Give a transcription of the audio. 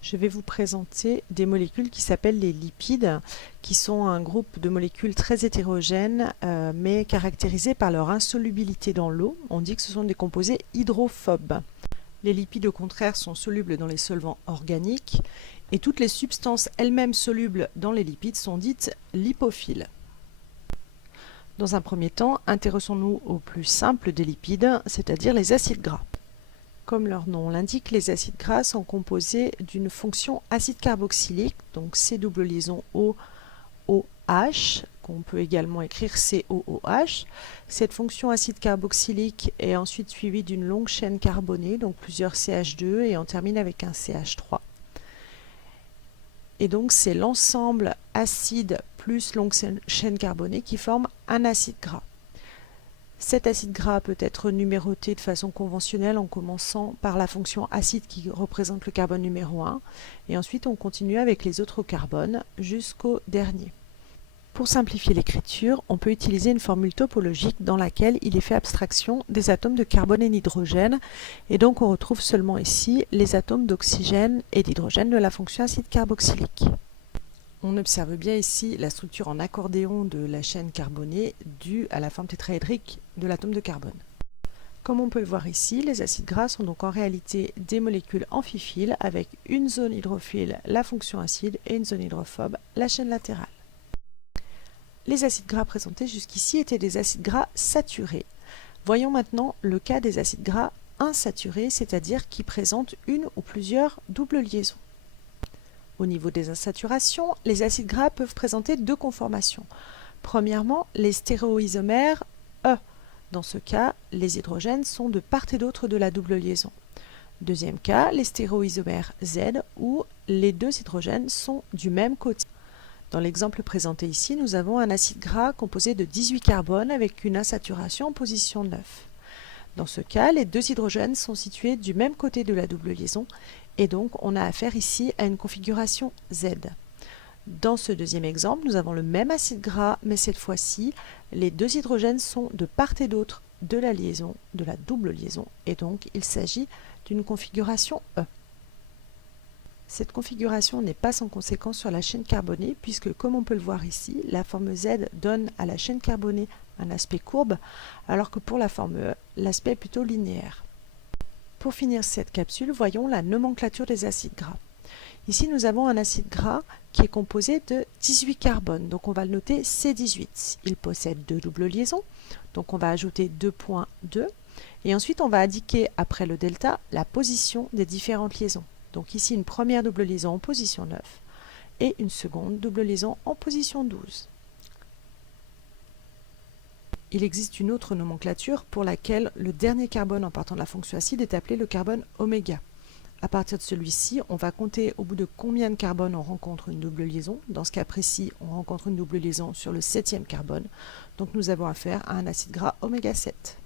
Je vais vous présenter des molécules qui s'appellent les lipides, qui sont un groupe de molécules très hétérogènes, mais caractérisées par leur insolubilité dans l'eau. On dit que ce sont des composés hydrophobes. Les lipides, au contraire, sont solubles dans les solvants organiques, et toutes les substances elles-mêmes solubles dans les lipides sont dites lipophiles. Dans un premier temps, intéressons-nous au plus simple des lipides, c'est-à-dire les acides gras. Comme leur nom l'indique, les acides gras sont composés d'une fonction acide carboxylique, donc C double liaison O, OH, qu'on peut également écrire COOH. Cette fonction acide carboxylique est ensuite suivie d'une longue chaîne carbonée, donc plusieurs CH2, et on termine avec un CH3. Et donc c'est l'ensemble acide plus longue chaîne carbonée qui forme un acide gras. Cet acide gras peut être numéroté de façon conventionnelle en commençant par la fonction acide qui représente le carbone numéro 1 et ensuite on continue avec les autres carbones jusqu'au dernier. Pour simplifier l'écriture, on peut utiliser une formule topologique dans laquelle il est fait abstraction des atomes de carbone et d'hydrogène et donc on retrouve seulement ici les atomes d'oxygène et d'hydrogène de la fonction acide carboxylique. On observe bien ici la structure en accordéon de la chaîne carbonée due à la forme tétraédrique de l'atome de carbone. Comme on peut le voir ici, les acides gras sont donc en réalité des molécules amphiphiles avec une zone hydrophile, la fonction acide, et une zone hydrophobe, la chaîne latérale. Les acides gras présentés jusqu'ici étaient des acides gras saturés. Voyons maintenant le cas des acides gras insaturés, c'est-à-dire qui présentent une ou plusieurs doubles liaisons. Au niveau des insaturations, les acides gras peuvent présenter deux conformations. Premièrement, les stéréoisomères E. Dans ce cas, les hydrogènes sont de part et d'autre de la double liaison. Deuxième cas, les stéréoisomères Z, où les deux hydrogènes sont du même côté. Dans l'exemple présenté ici, nous avons un acide gras composé de 18 carbones avec une insaturation en position 9. Dans ce cas, les deux hydrogènes sont situés du même côté de la double liaison et donc on a affaire ici à une configuration Z. Dans ce deuxième exemple, nous avons le même acide gras, mais cette fois-ci, les deux hydrogènes sont de part et d'autre de la liaison, de la double liaison, et donc il s'agit d'une configuration E. Cette configuration n'est pas sans conséquence sur la chaîne carbonée, puisque comme on peut le voir ici, la forme Z donne à la chaîne carbonée un aspect courbe, alors que pour la forme E, l'aspect est plutôt linéaire. Pour finir cette capsule, voyons la nomenclature des acides gras. Ici, nous avons un acide gras qui est composé de 18 carbones, donc on va le noter C18. Il possède deux doubles liaisons, donc on va ajouter 2,2, et ensuite on va indiquer après le delta la position des différentes liaisons. Donc ici, une première double liaison en position 9 et une seconde double liaison en position 12. Il existe une autre nomenclature pour laquelle le dernier carbone en partant de la fonction acide est appelé le carbone oméga. À partir de celui-ci, on va compter au bout de combien de carbone on rencontre une double liaison. Dans ce cas précis, on rencontre une double liaison sur le 7e carbone. Donc nous avons affaire à un acide gras oméga 7.